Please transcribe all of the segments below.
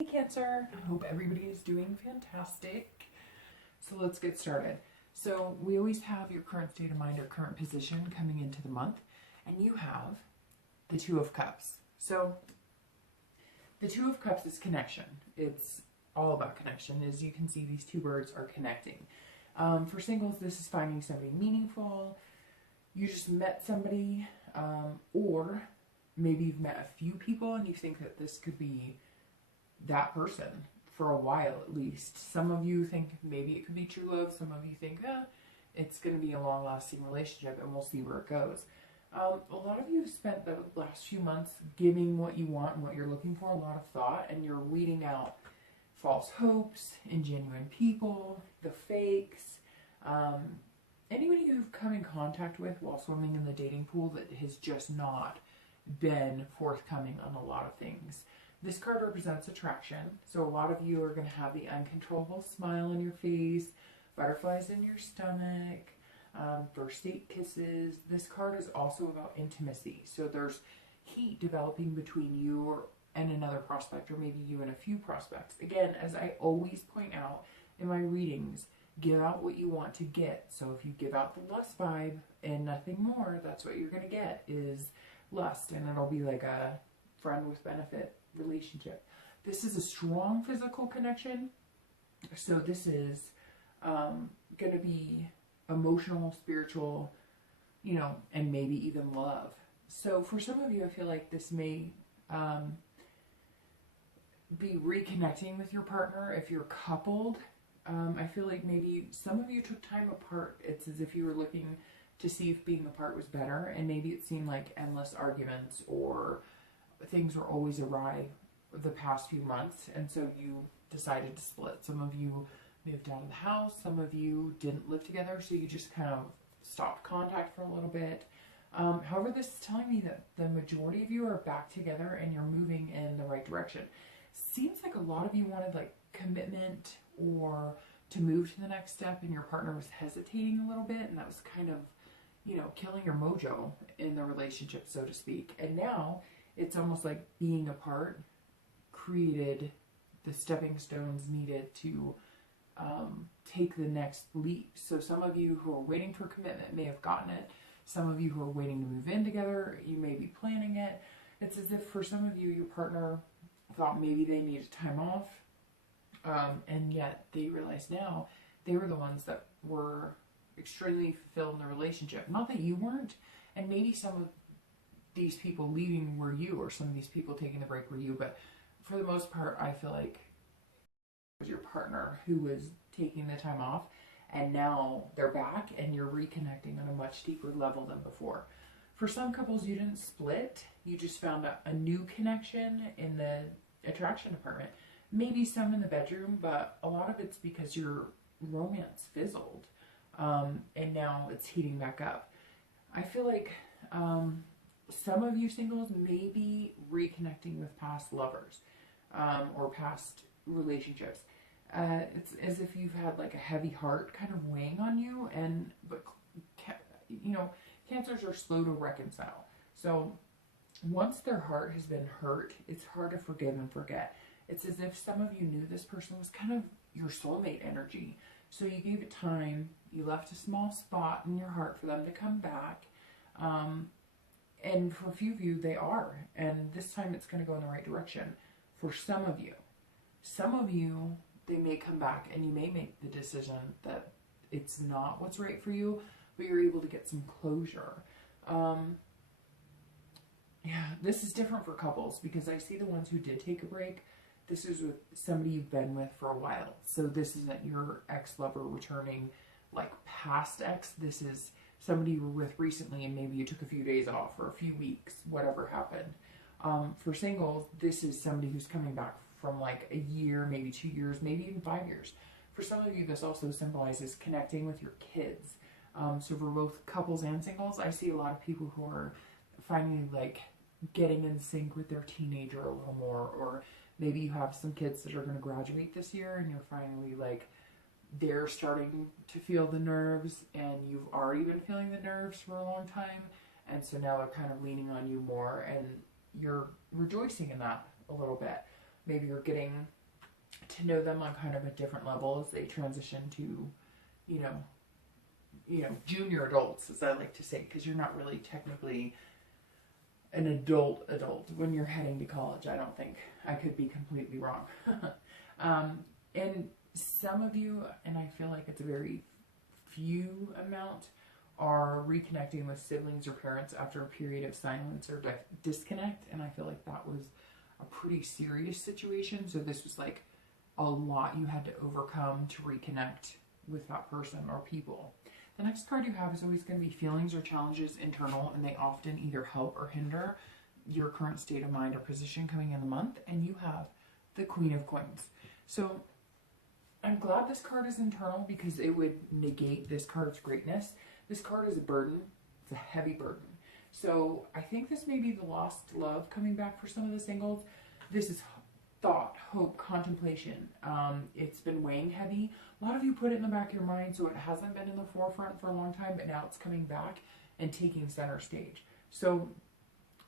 Hey Cancer, I hope everybody is doing fantastic. So let's get started. So we always have your current state of mind or current position coming into the month, and you have the Two of Cups. So the Two of Cups is connection. It's all about connection. As you can see, these two birds are connecting. For singles, this is finding somebody meaningful. You just met somebody, or maybe you've met a few people and you think that this could be that person for a while at least. Some of you think maybe it could be true love. Some of you think, it's going to be a long-lasting relationship and we'll see where it goes. A lot of you have spent the last few months giving what you want and what you're looking for a lot of thought, and you're weeding out false hopes, ingenuine people, the fakes, anybody you've come in contact with while swimming in the dating pool that has just not been forthcoming on a lot of things. This card represents attraction, so a lot of you are going to have the uncontrollable smile on your face, butterflies in your stomach, first date kisses. This card is also about intimacy, so there's heat developing between you and another prospect, or maybe you and a few prospects. Again, as I always point out in my readings, give out what you want to get. So if you give out the lust vibe and nothing more, that's what you're going to get is lust, and it'll be like a friend with benefit relationship. This is a strong physical connection, so this is going to be emotional, spiritual, and maybe even love. So for some of you, I feel like this may be reconnecting with your partner. If you're coupled, I feel like maybe some of you took time apart. It's as if you were looking to see if being apart was better, and maybe it seemed like endless arguments or things were always awry the past few months, and so you decided to split. Some of you moved out of the house, some of you didn't live together, so you just kind of stopped contact for a little bit. However, this is telling me that the majority of you are back together and you're moving in the right direction. Seems like a lot of you wanted like commitment or to move to the next step, and your partner was hesitating a little bit, and that was kind of, killing your mojo in the relationship, so to speak. And now it's almost like being apart created the stepping stones needed to take the next leap. So some of you who are waiting for commitment may have gotten it. Some of you who are waiting to move in together, you may be planning it. It's as if for some of you, your partner thought maybe they needed time off, and yet they realize now they were the ones that were extremely fulfilled in the relationship. Not that you weren't, and maybe some of these people leaving were you, or some of these people taking the break were you, but for the most part, I feel like it was your partner who was taking the time off, and now they're back and you're reconnecting on a much deeper level than before. For some couples, you didn't split, you just found a new connection in the attraction department. Maybe some in the bedroom, but a lot of it's because your romance fizzled, and now it's heating back up. I feel like some of you singles may be reconnecting with past lovers, or past relationships. It's as if you've had like a heavy heart kind of weighing on you, but Cancers are slow to reconcile. So once their heart has been hurt, it's hard to forgive and forget. It's as if some of you knew this person was kind of your soulmate energy. So you gave it time, you left a small spot in your heart for them to come back. And for a few of you, they are. And this time it's going to go in the right direction. For some of you, they may come back and you may make the decision that it's not what's right for you, but you're able to get some closure. This is different for couples because I see the ones who did take a break. This is with somebody you've been with for a while. So this isn't your ex-lover returning like past ex. This is somebody you were with recently and maybe you took a few days off or a few weeks, whatever happened. For singles, this is somebody who's coming back from like a year, maybe 2 years, maybe even 5 years. For some of you, this also symbolizes connecting with your kids. So for both couples and singles, I see a lot of people who are finally like getting in sync with their teenager a little more, or maybe you have some kids that are going to graduate this year and you're finally like, they're starting to feel the nerves and you've already been feeling the nerves for a long time. And so now they're kind of leaning on you more and you're rejoicing in that a little bit. maybe you're getting to know them on kind of a different level as they transition to, you know, junior adults, as I like to say, because you're not really technically an adult when you're heading to college. I don't think. I could be completely wrong. And some of you, and I feel like it's a very few amount, are reconnecting with siblings or parents after a period of silence or disconnect, and I feel like that was a pretty serious situation. So this was like a lot you had to overcome to reconnect with that person or people. The next card you have is always going to be feelings or challenges internal, and they often either help or hinder your current state of mind or position coming in the month. And you have the Queen of Coins. So I'm glad this card is internal because it would negate this card's greatness. This card is a burden. It's a heavy burden. So I think this may be the lost love coming back for some of the singles. This is thought, hope, contemplation. It's been weighing heavy. A lot of you put it in the back of your mind, so it hasn't been in the forefront for a long time, but now it's coming back and taking center stage. So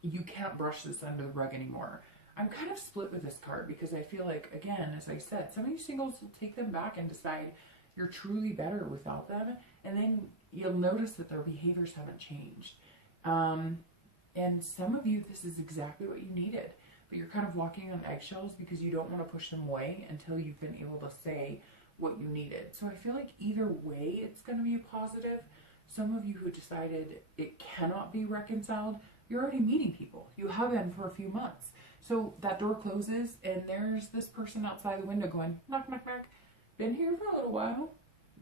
you can't brush this under the rug anymore. I'm kind of split with this card because I feel like, again, as I said, some of you singles will take them back and decide you're truly better without them, and then you'll notice that their behaviors haven't changed. And some of you, this is exactly what you needed, but you're kind of walking on eggshells because you don't want to push them away until you've been able to say what you needed. So I feel like either way, it's going to be a positive. Some of you who decided it cannot be reconciled, you're already meeting people. You have been for a few months. So that door closes and there's this person outside the window going, knock, knock, knock. Been here for a little while.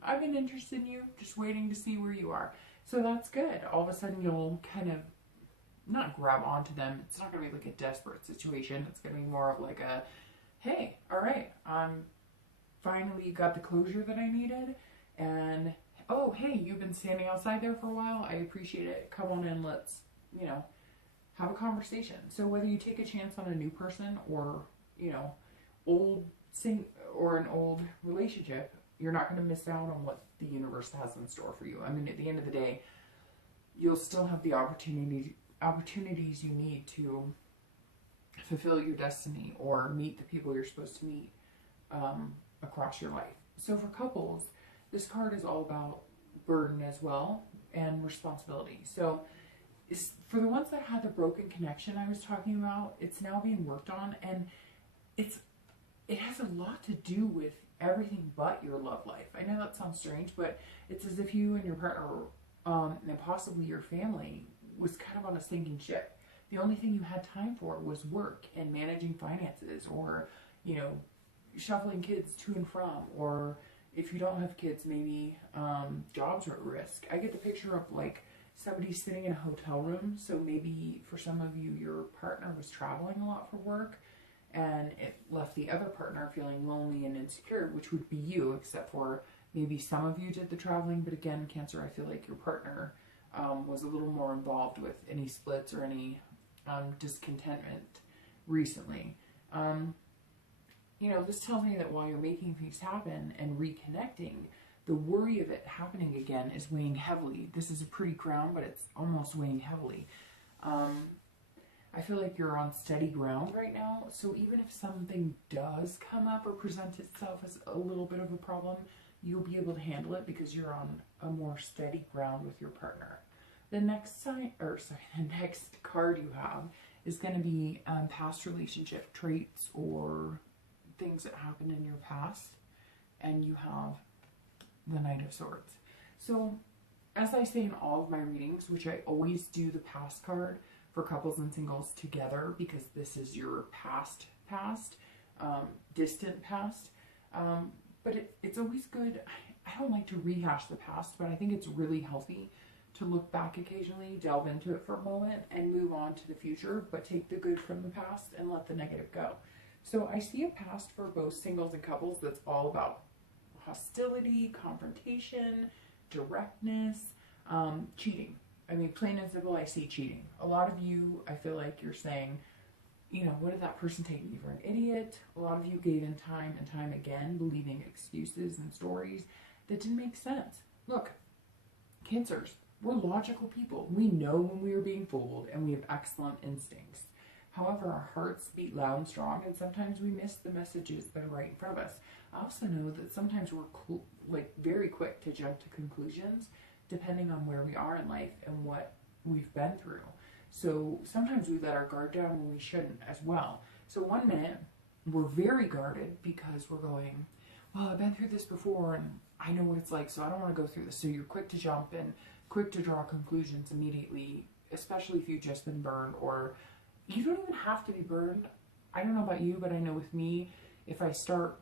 I've been interested in you, just waiting to see where you are. So that's good. All of a sudden you'll kind of not grab onto them. It's not going to be like a desperate situation. It's going to be more of like a, hey, all right, finally got the closure that I needed. And, oh, hey, you've been standing outside there for a while. I appreciate it. Come on in. Let's, you know, have a conversation. So whether you take a chance on a new person or, you know, or an old relationship, you're not going to miss out on what the universe has in store for you. I mean, at the end of the day, you'll still have the opportunities you need to fulfill your destiny or meet the people you're supposed to meet across your life. So for couples, this card is all about burden as well and responsibility. So for the ones that had the broken connection I was talking about, it's now being worked on, and it has a lot to do with everything but your love life. I know that sounds strange, but it's as if you and your partner, and possibly your family, was kind of on a sinking ship. The only thing you had time for was work and managing finances, or, you know, shuffling kids to and from, or if you don't have kids, maybe jobs are at risk. I get the picture of like somebody sitting in a hotel room. So maybe for some of you, your partner was traveling a lot for work, and it left the other partner feeling lonely and insecure, which would be you, except for maybe some of you did the traveling. But again, Cancer, I feel like your partner was a little more involved with any splits or any discontentment recently. You know, this tells me that while you're making things happen and reconnecting, the worry of it happening again is weighing heavily. This is a pretty crown, but it's almost weighing heavily. I feel like you're on steady ground right now. So even if something does come up or present itself as a little bit of a problem, you'll be able to handle it because you're on a more steady ground with your partner. The next the next card you have is going to be past relationship traits or things that happened in your past, and you have the Knight of Swords. So as I say in all of my readings, which I always do the past card for couples and singles together, because this is your past, distant past. But it's always good. I don't like to rehash the past, but I think it's really healthy to look back occasionally, delve into it for a moment, and move on to the future, but take the good from the past and let the negative go. So I see a past for both singles and couples that's all about hostility, confrontation, directness, cheating. I mean, plain and simple, I see cheating. A lot of you, I feel like you're saying, you know, what did that person take me for, an idiot? A lot of you gave in time and time again, believing excuses and stories that didn't make sense. Look, Cancers, we're logical people. We know when we are being fooled, and we have excellent instincts. However, our hearts beat loud and strong, and sometimes we miss the messages that are right in front of us. I also know that sometimes we're very quick to jump to conclusions depending on where we are in life and what we've been through. So sometimes we let our guard down when we shouldn't as well. So one minute we're very guarded because we're going, well, I've been through this before and I know what it's like, so I don't want to go through this. So you're quick to jump and quick to draw conclusions immediately, especially if you've just been burned, or you don't even have to be burned. I don't know about you, but I know with me, if I start,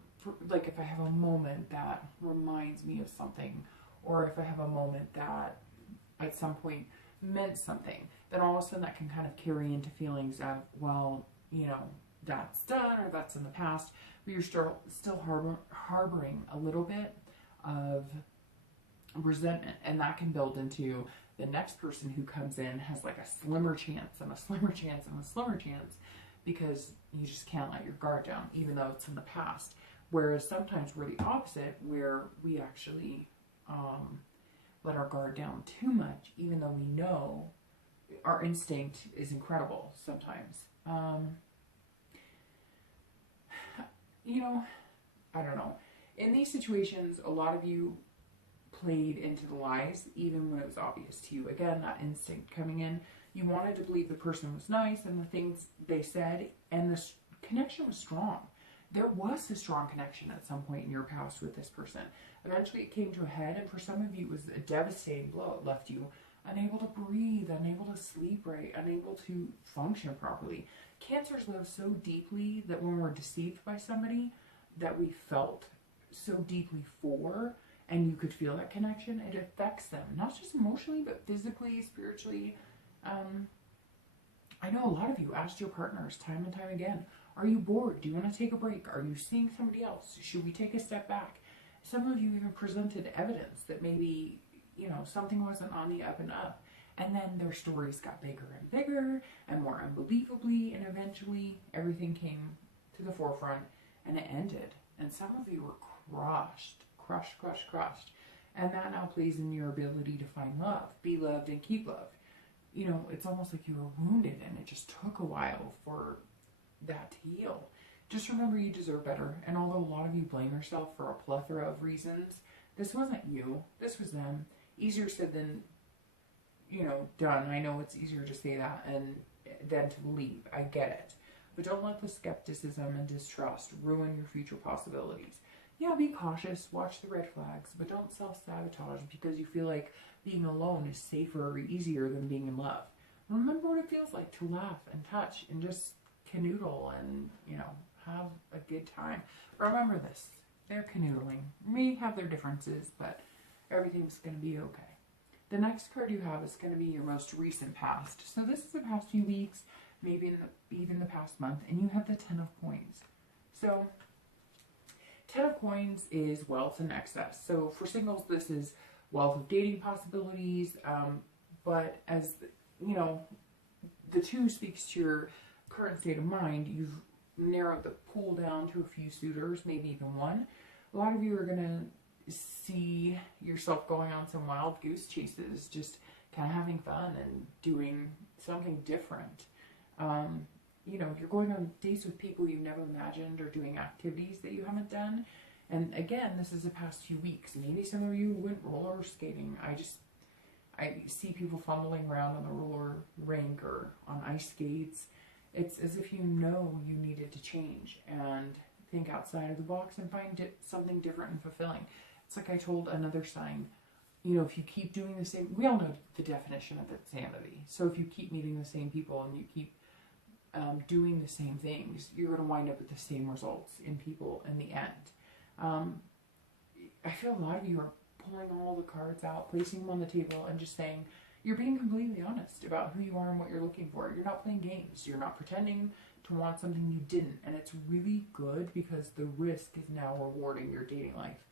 like if I have a moment that reminds me of something, or if I have a moment that at some point meant something, then all of a sudden that can kind of carry into feelings of, well, you know, that's done or that's in the past, but you're still harboring a little bit of resentment, and that can build into the next person who comes in has like a slimmer chance and a slimmer chance and a slimmer chance, because you just can't let your guard down even though it's in the past. Whereas sometimes we're the opposite, where we actually let our guard down too much, even though we know our instinct is incredible sometimes. You know, I don't know. In these situations, a lot of you played into the lies, even when it was obvious to you. Again, that instinct coming in. You wanted to believe the person was nice and the things they said, and the connection was strong. There was a strong connection at some point in your past with this person. Eventually it came to a head, and for some of you it was a devastating blow. It left you unable to breathe, unable to sleep right, unable to function properly. Cancers live so deeply that when we're deceived by somebody that we felt so deeply for, and you could feel that connection, it affects them, not just emotionally, but physically, spiritually. I know a lot of you asked your partners time and time again, are you bored? Do you want to take a break? Are you seeing somebody else? Should we take a step back? Some of you even presented evidence that maybe, you know, something wasn't on the up and up. And then their stories got bigger and bigger and more unbelievably, and eventually everything came to the forefront and it ended. And some of you were crushed. And that now plays in your ability to find love, be loved, and keep love. You know, it's almost like you were wounded and it just took a while for that to heal. Just remember, you deserve better. And although a lot of you blame yourself for a plethora of reasons, this wasn't you, this was them. Easier said than, you know, done. I know it's easier to say that and than to leave. I get it. But don't let the skepticism and distrust ruin your future possibilities. Yeah, be cautious, watch the red flags, but don't self-sabotage because you feel like being alone is safer or easier than being in love. Remember what it feels like to laugh and touch and just canoodle and, you know, have a good time. Remember this, they're canoodling. May have their differences, but everything's going to be okay. The next card you have is going to be your most recent past. So this is the past few weeks, maybe even the past month, and you have the 10 of coins. So 10 of coins is wealth and excess. So for singles, this is wealth of dating possibilities, but as, you know, the 2 speaks to your current state of mind, you've narrowed the pool down to a few suitors, maybe even one. A lot of you are going to see yourself going on some wild goose chases, just kind of having fun and doing something different. You know, you're going on dates with people you've never imagined, or doing activities that you haven't done. And again, this is the past few weeks. Maybe some of you went roller skating. I see people fumbling around on the roller rink or on ice skates. It's as if you know you needed to change and think outside of the box and find something different and fulfilling. It's like I told another sign, you know, if you keep doing the same, we all know the definition of insanity. So if you keep meeting the same people and you keep doing the same things, you're going to wind up with the same results in people in the end. I feel a lot of you are pulling all the cards out, placing them on the table, and just saying, you're being completely honest about who you are and what you're looking for. You're not playing games. You're not pretending to want something you didn't. And it's really good because the risk is now rewarding your dating life.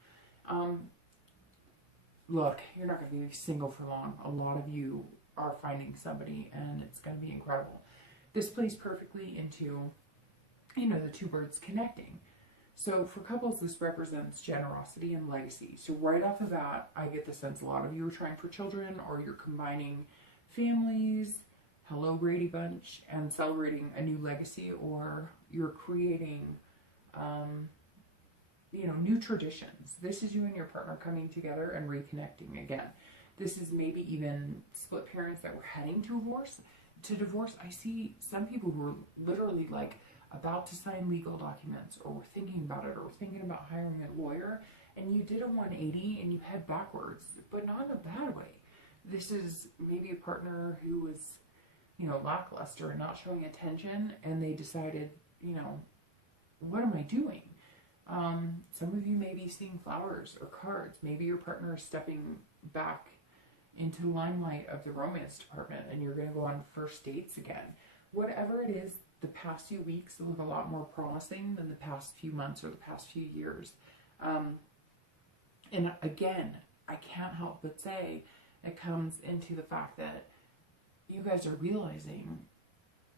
Look, you're not going to be single for long. A lot of you are finding somebody, and it's going to be incredible. This plays perfectly into, you know, the 2 birds connecting. So for couples, this represents generosity and legacy. So right off the bat, I get the sense a lot of you are trying for children, or you're combining families. hello Brady Bunch and celebrating a new legacy, or you're creating, new traditions. This is you and your partner coming together and reconnecting again. This is maybe even split parents that were heading to divorce. I see some people who are literally like about to sign legal documents, or were thinking about it, or were thinking about hiring a lawyer, and you did a 180 and you head backwards, but not in a bad way. This is maybe a partner who was, lackluster and not showing attention, and they decided, what am I doing? Some of you may be seeing flowers or cards. Maybe your partner is stepping back into the limelight of the romance department, and you're going to go on first dates again. Whatever it is, the past few weeks look a lot more promising than the past few months or the past few years. And again, I can't help but say it comes into the fact that you guys are realizing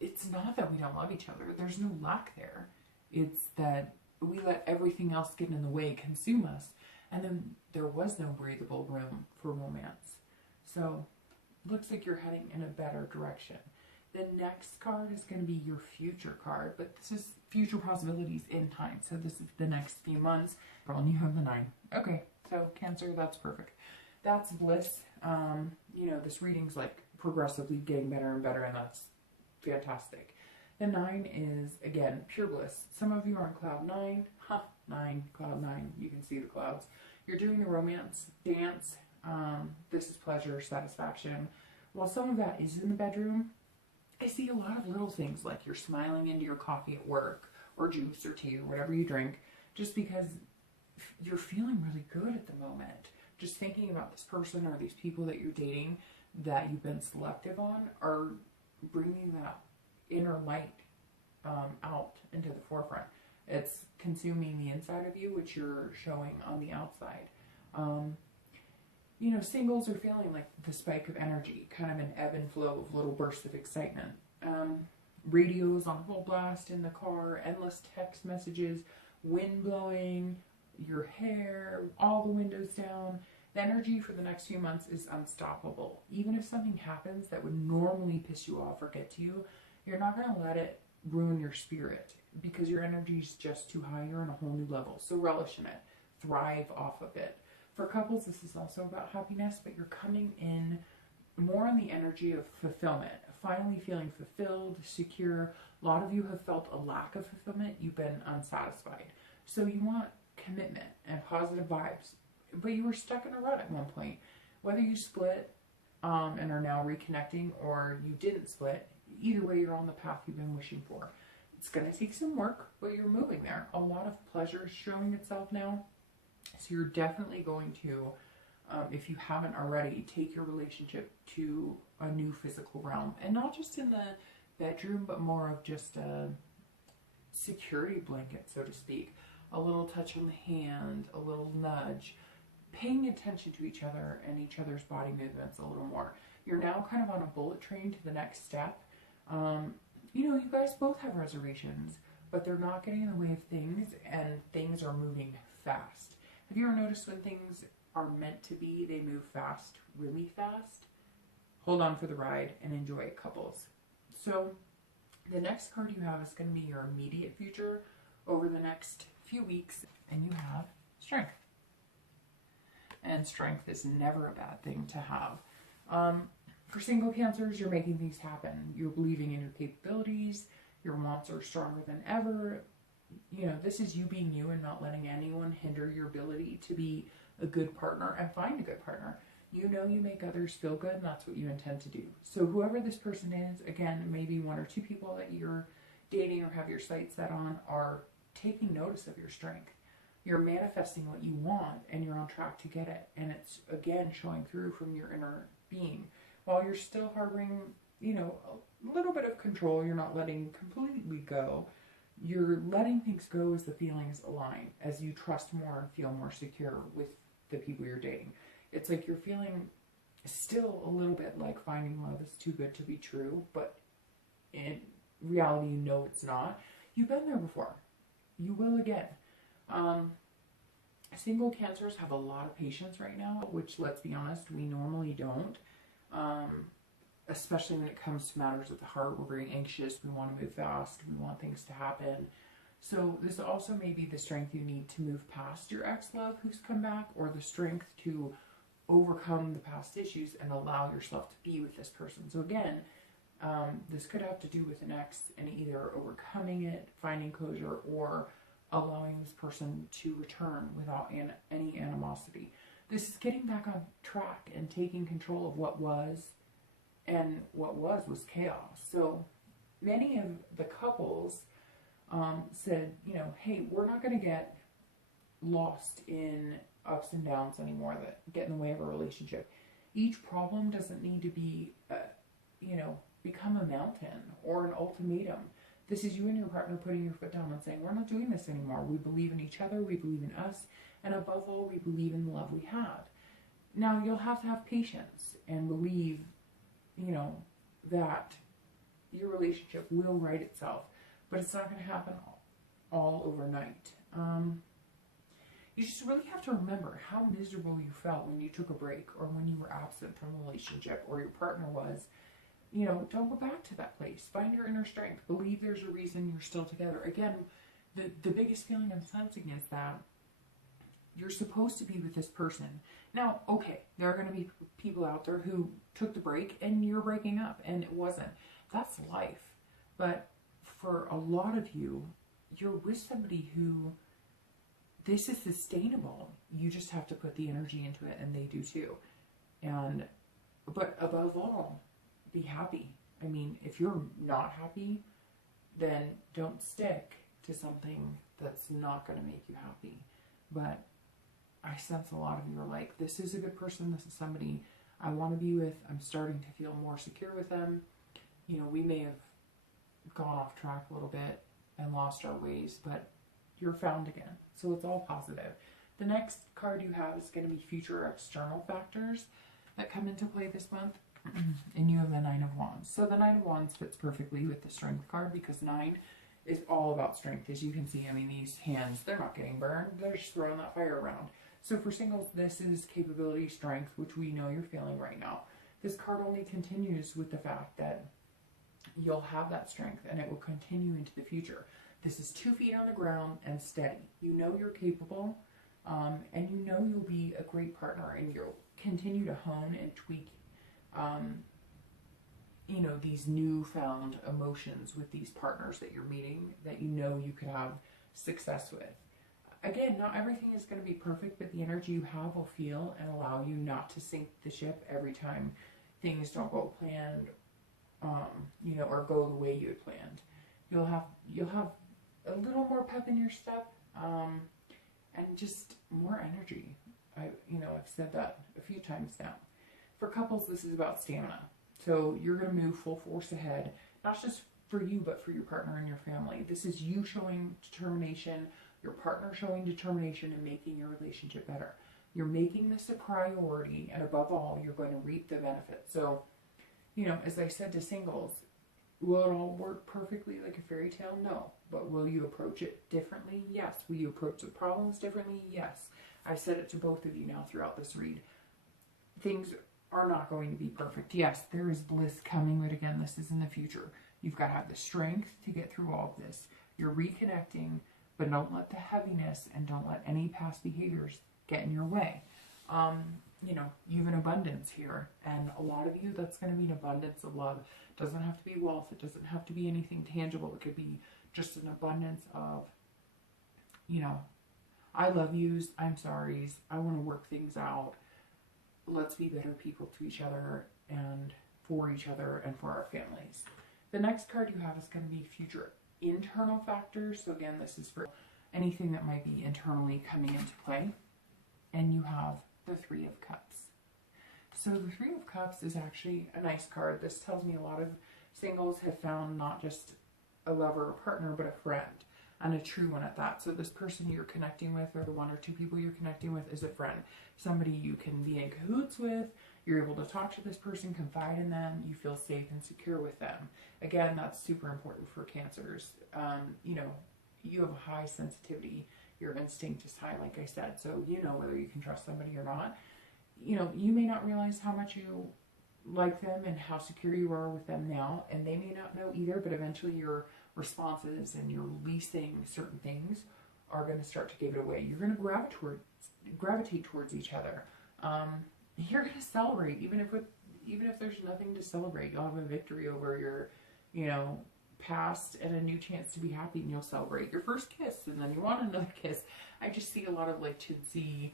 it's not that we don't love each other. There's no lack there. It's that we let everything else get in the way, consume us, and then there was no breathable room for romance. So, looks like you're heading in a better direction. The next card is going to be your future card, but this is future possibilities in time. So this is the next few months. And you have the 9. Okay, so Cancer, that's perfect. That's bliss. This reading's like progressively getting better and better, and that's fantastic. The 9 is, again, pure bliss. Some of you are on cloud 9. Cloud 9. You can see the clouds. You're doing the romance dance. This is pleasure, satisfaction. While some of that is in the bedroom, I see a lot of little things, like you're smiling into your coffee at work, or juice or tea or whatever you drink, just because you're feeling really good at the moment. Just thinking about this person or these people that you're dating that you've been selective on are bringing that inner light out into the forefront. It's consuming the inside of you, which you're showing on the outside. Singles are feeling like the spike of energy, kind of an ebb and flow of little bursts of excitement. Radios on full blast in the car, endless text messages, wind blowing, your hair, all the windows down. The energy for the next few months is unstoppable. Even if something happens that would normally piss you off or get to you, you're not going to let it ruin your spirit, because your energy is just too high. You're on a whole new level. So relish in it. Thrive off of it. For couples, this is also about happiness, but you're coming in more on the energy of fulfillment, finally feeling fulfilled, secure. A lot of you have felt a lack of fulfillment. You've been unsatisfied. So you want commitment and positive vibes, but you were stuck in a rut at one point. Whether you split and are now reconnecting, or you didn't split, either way, you're on the path you've been wishing for. It's going to take some work, but you're moving there. A lot of pleasure is showing itself now. So you're definitely going to, if you haven't already, take your relationship to a new physical realm. And not just in the bedroom, but more of just a security blanket, so to speak. A little touch on the hand, a little nudge. Paying attention to each other and each other's body movements a little more. You're now kind of on a bullet train to the next step. You guys both have reservations, but they're not getting in the way of things, and things are moving fast. Have you ever noticed when things are meant to be, they move fast, really fast? Hold on for the ride and enjoy it, couples. So the next card you have is going to be your immediate future over the next few weeks, and you have strength. And strength is never a bad thing to have. For single Cancers, you're making things happen. You're believing in your capabilities. Your wants are stronger than ever. This is you being you and not letting anyone hinder your ability to be a good partner and find a good partner. You make others feel good, and that's what you intend to do. So whoever this person is, again, maybe 1 or 2 people that you're dating or have your sights set on, are taking notice of your strength. You're manifesting what you want, and you're on track to get it. And it's, again, showing through from your inner being. While you're still harboring, a little bit of control, you're not letting completely go. You're letting things go as the feelings align, as you trust more and feel more secure with the people you're dating. It's like you're feeling still a little bit like finding love is too good to be true, but in reality, it's not. You've been there before. You will again. Single Cancers have a lot of patience right now, which, let's be honest, we normally don't. especially when it comes to matters of the heart. We're very anxious. We want to move fast. We want things to happen. So this also may be the strength you need to move past your ex-love who's come back, or the strength to overcome the past issues and allow yourself to be with this person. So again, this could have to do with an ex and either overcoming it, finding closure, or allowing this person to return without any animosity. This is getting back on track and taking control of what was, and what was chaos. So many of the couples said, you know, hey, we're not going to get lost in ups and downs anymore that get in the way of a relationship. Each problem doesn't need to be, become a mountain or an ultimatum. This is you and your partner putting your foot down and saying, we're not doing this anymore. We believe in each other. We believe in us. And above all, we believe in the love we have. Now, you'll have to have patience and believe, that your relationship will right itself. But it's not going to happen all overnight. You just really have to remember how miserable you felt when you took a break, or when you were absent from a relationship, or your partner was. Don't go back to that place. Find your inner strength. Believe there's a reason you're still together. Again, the biggest feeling I'm sensing is that you're supposed to be with this person. Now, okay, there are going to be people out there who took the break and you're breaking up and it wasn't. That's life. But for a lot of you, you're with somebody who this is sustainable. You just have to put the energy into it, and they do too. But above all, be happy. I mean, if you're not happy, then don't stick to something that's not going to make you happy. But I sense a lot of you are like, this is a good person. This is somebody I want to be with. I'm starting to feel more secure with them. We may have gone off track a little bit and lost our ways, but you're found again. So it's all positive. The next card you have is going to be future external factors that come into play this month. And you have the Nine of Wands. So the Nine of Wands fits perfectly with the Strength card, because 9 is all about strength. As you can see, I mean, these hands, they're not getting burned. They're just throwing that fire around. So for singles, this is capability, strength, which we know you're feeling right now. This card only continues with the fact that you'll have that strength and it will continue into the future. This is 2 feet on the ground and steady. You know you're capable, and you know you'll be a great partner, and you'll continue to hone and tweak these newfound emotions with these partners that you're meeting, that you could have success with. Again, not everything is going to be perfect, but the energy you have will feel and allow you not to sink the ship every time things don't go planned, or go the way you had planned. You'll have a little more pep in your step, and just more energy. I've said that a few times now. For couples, this is about stamina. So you're going to move full force ahead, not just for you, but for your partner and your family. This is you showing determination, your partner showing determination, and making your relationship better. You're making this a priority, and above all, you're going to reap the benefits. So, as I said to singles, will it all work perfectly like a fairy tale? No. But will you approach it differently? Yes. Will you approach the problems differently? Yes. I've said it to both of you now throughout this read. Things are not going to be perfect. Yes, there is bliss coming, but again, this is in the future. You've got to have the strength to get through all of this. You're reconnecting, but don't let the heaviness and don't let any past behaviors get in your way. You have an abundance here, and a lot of you, that's going to be an abundance of love. It doesn't have to be wealth. It doesn't have to be anything tangible. It could be just an abundance of, I love yous, I'm sorries, I want to work things out. Let's be better people to each other and for each other and for our families. The next card you have is going to be future internal factors. So again, this is for anything that might be internally coming into play. And you have the Three of Cups. So the Three of Cups is actually a nice card. This tells me a lot of singles have found not just a lover or partner, but a friend, and a true one at that. So this person you're connecting with, or the 1 or 2 people you're connecting with, is a friend. Somebody you can be in cahoots with. You're able to talk to this person, confide in them. You feel safe and secure with them. Again, that's super important for Cancers. You have a high sensitivity. Your instinct is high, like I said. So you know whether you can trust somebody or not. You may not realize how much you like them and how secure you are with them now, and they may not know either, but eventually your responses and your releasing certain things are going to start to give it away. You're going to gravitate towards each other. You're going to celebrate, even if there's nothing to celebrate. You'll have a victory over your, past and a new chance to be happy, and you'll celebrate your first kiss, and then you want another kiss. I just see a lot of like chintzy,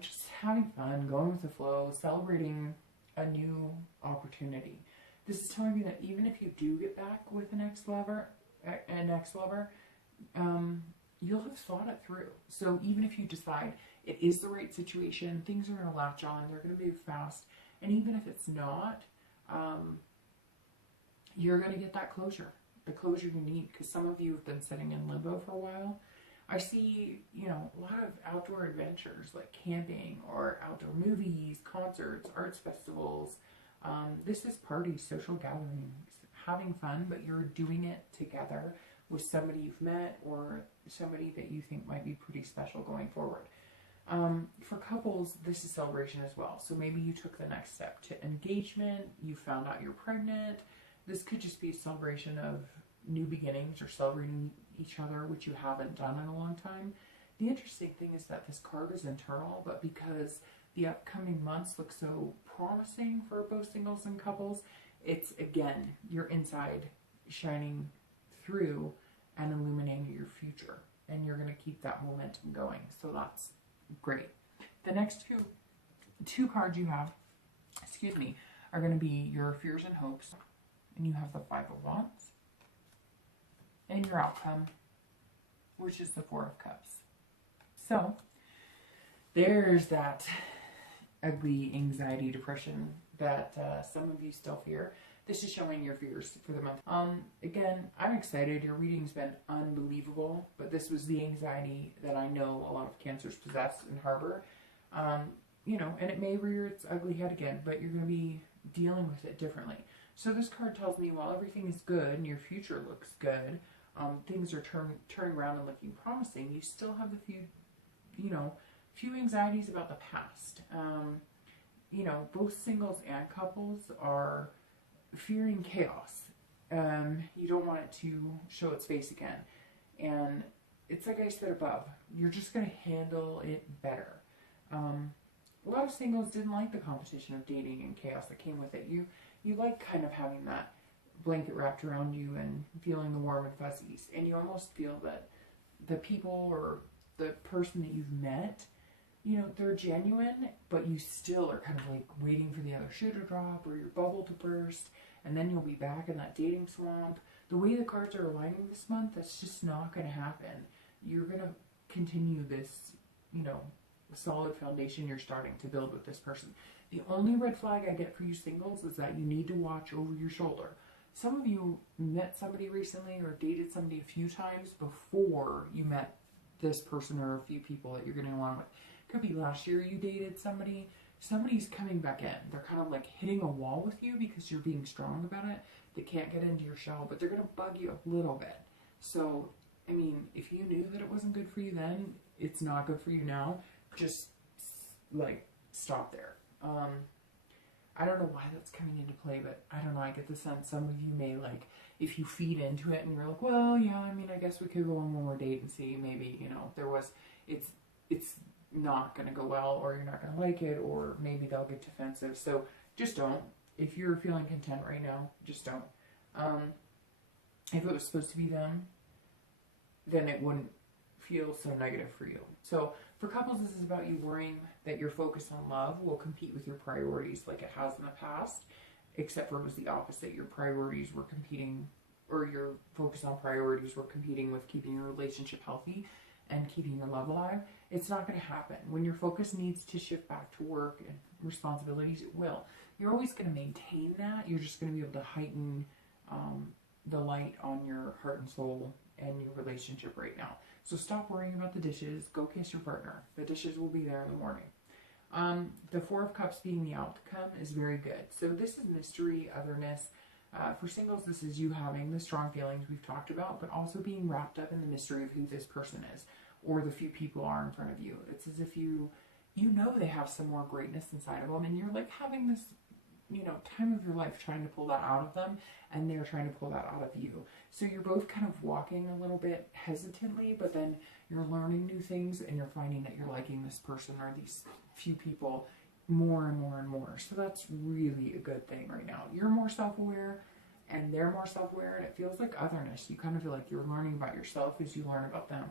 just having fun, going with the flow, celebrating a new opportunity. This is telling me that even if you do get back with an ex-lover, you'll have thought it through. So even if you decide it is the right situation, things are going to latch on, they're going to move fast, and even if it's not, you're going to get that closure, the closure you need, because some of you have been sitting in limbo for a while. I see, a lot of outdoor adventures like camping or outdoor movies, concerts, arts festivals. This is parties, social gatherings, having fun, but you're doing it together with somebody you've met or somebody that you think might be pretty special going forward. For couples, this is celebration as well. So maybe you took the next step to engagement, you found out you're pregnant. This could just be a celebration of new beginnings or celebrating each other, which you haven't done in a long time. The interesting thing is that this card is internal, but because the upcoming months look so promising for both singles and couples, it's again, your inside shining through and illuminating your future, and you're going to keep that momentum going. So that's great. The next two cards you have, are going to be your fears and hopes, and you have the Five of Wands, and your outcome, which is the Four of Cups. So there's that ugly anxiety, depression that some of you still fear. This is showing your fears for the month. Again, I'm excited. Your reading's been unbelievable, but this was the anxiety that I know a lot of Cancers possess and harbor. And it may rear its ugly head again, but you're going to be dealing with it differently. So this card tells me while everything is good and your future looks good, things are turning around and looking promising, you still have a few anxieties about the past. Both singles and couples are fearing chaos. You don't want it to show its face again. And it's like I said above, you're just going to handle it better. A lot of singles didn't like the competition of dating and chaos that came with it. You like kind of having that blanket wrapped around you and feeling the warm and fuzzies. And you almost feel that the people or the person that you've met, they're genuine, but you still are kind of like waiting for the other shoe to drop or your bubble to burst, and then you'll be back in that dating swamp. The way the cards are aligning this month, that's just not going to happen. You're going to continue this, solid foundation you're starting to build with this person. The only red flag I get for you singles is that you need to watch over your shoulder. Some of you met somebody recently or dated somebody a few times before you met this person or a few people that you're getting along with. Could be last year you dated somebody. Somebody's coming back in. They're kind of like hitting a wall with you because you're being strong about it. They can't get into your shell, but they're going to bug you a little bit. So, if you knew that it wasn't good for you then, it's not good for you now. Just, stop there. I don't know why that's coming into play, but I don't know. I get the sense some of you may, if you feed into it and you're like, well, yeah, I guess we could go on one more date and see maybe, it's not going to go well, or you're not going to like it, or maybe they'll get defensive. So just don't. If you're feeling content right now, just don't. If it was supposed to be them, then it wouldn't feel so negative for you. So for couples, this is about you worrying that your focus on love will compete with your priorities like it has in the past, except for it was the opposite. Your priorities were competing, or your focus on priorities were competing with keeping your relationship healthy and keeping your love alive. It's not going to happen. When your focus needs to shift back to work and responsibilities, it will. You're always going to maintain that. You're just going to be able to heighten the light on your heart and soul and your relationship right now. So stop worrying about the dishes. Go kiss your partner. The dishes will be there in the morning. The Four of Cups being the outcome is very good. So this is mystery, otherness. For singles, this is you having the strong feelings we've talked about, but also being wrapped up in the mystery of who this person is, or the few people are in front of you. It's as if you know they have some more greatness inside of them, and you're like having this time of your life trying to pull that out of them, and they're trying to pull that out of you. So you're both kind of walking a little bit hesitantly, but then you're learning new things, and you're finding that you're liking this person or these few people more and more and more. So that's really a good thing right now. You're more self-aware, and they're more self-aware, and it feels like otherness. You kind of feel like you're learning about yourself as you learn about them.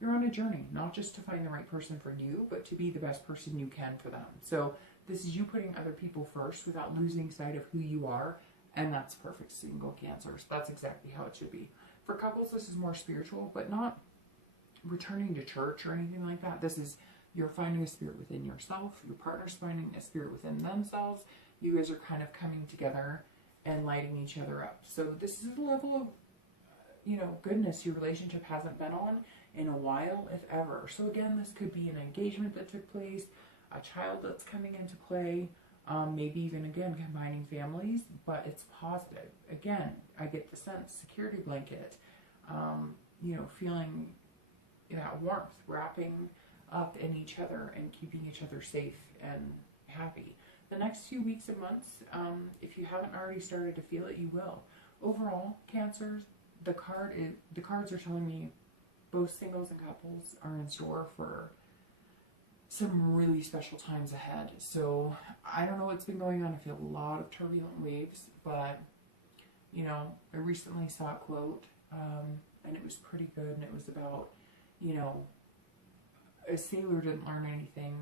You're on a journey, not just to find the right person for you, but to be the best person you can for them. So this is you putting other people first without losing sight of who you are, and that's perfect single Cancers. That's exactly how it should be. For couples, this is more spiritual, but not returning to church or anything like that. This is you're finding a spirit within yourself, your partner's finding a spirit within themselves. You guys are kind of coming together and lighting each other up. So this is a level of, goodness your relationship hasn't been on in a while, if ever. So again, this could be an engagement that took place, a child that's coming into play, maybe even, again, combining families, but it's positive. Again, I get the sense, security blanket, feeling that warmth, wrapping up in each other and keeping each other safe and happy. The next few weeks and months, if you haven't already started to feel it, you will. Overall, Cancers, the cards are telling me both singles and couples are in store for some really special times ahead. So I don't know what's been going on. I feel a lot of turbulent waves, but I recently saw a quote, and it was pretty good, and it was about, a sailor didn't learn anything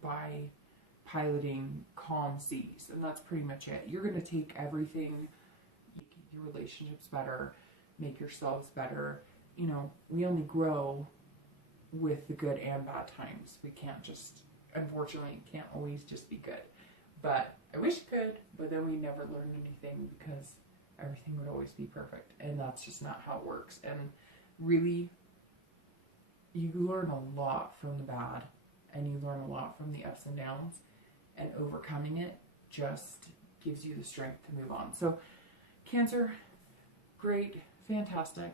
by piloting calm seas, and that's pretty much it. You're going to take everything, keep your relationships better, make yourselves better. We only grow with the good and bad times. We can't just, unfortunately, can't always just be good. But I wish it could, but then we never learn anything because everything would always be perfect, and that's just not how it works. And really, you learn a lot from the bad, and you learn a lot from the ups and downs, and overcoming it just gives you the strength to move on. So Cancer, great, fantastic.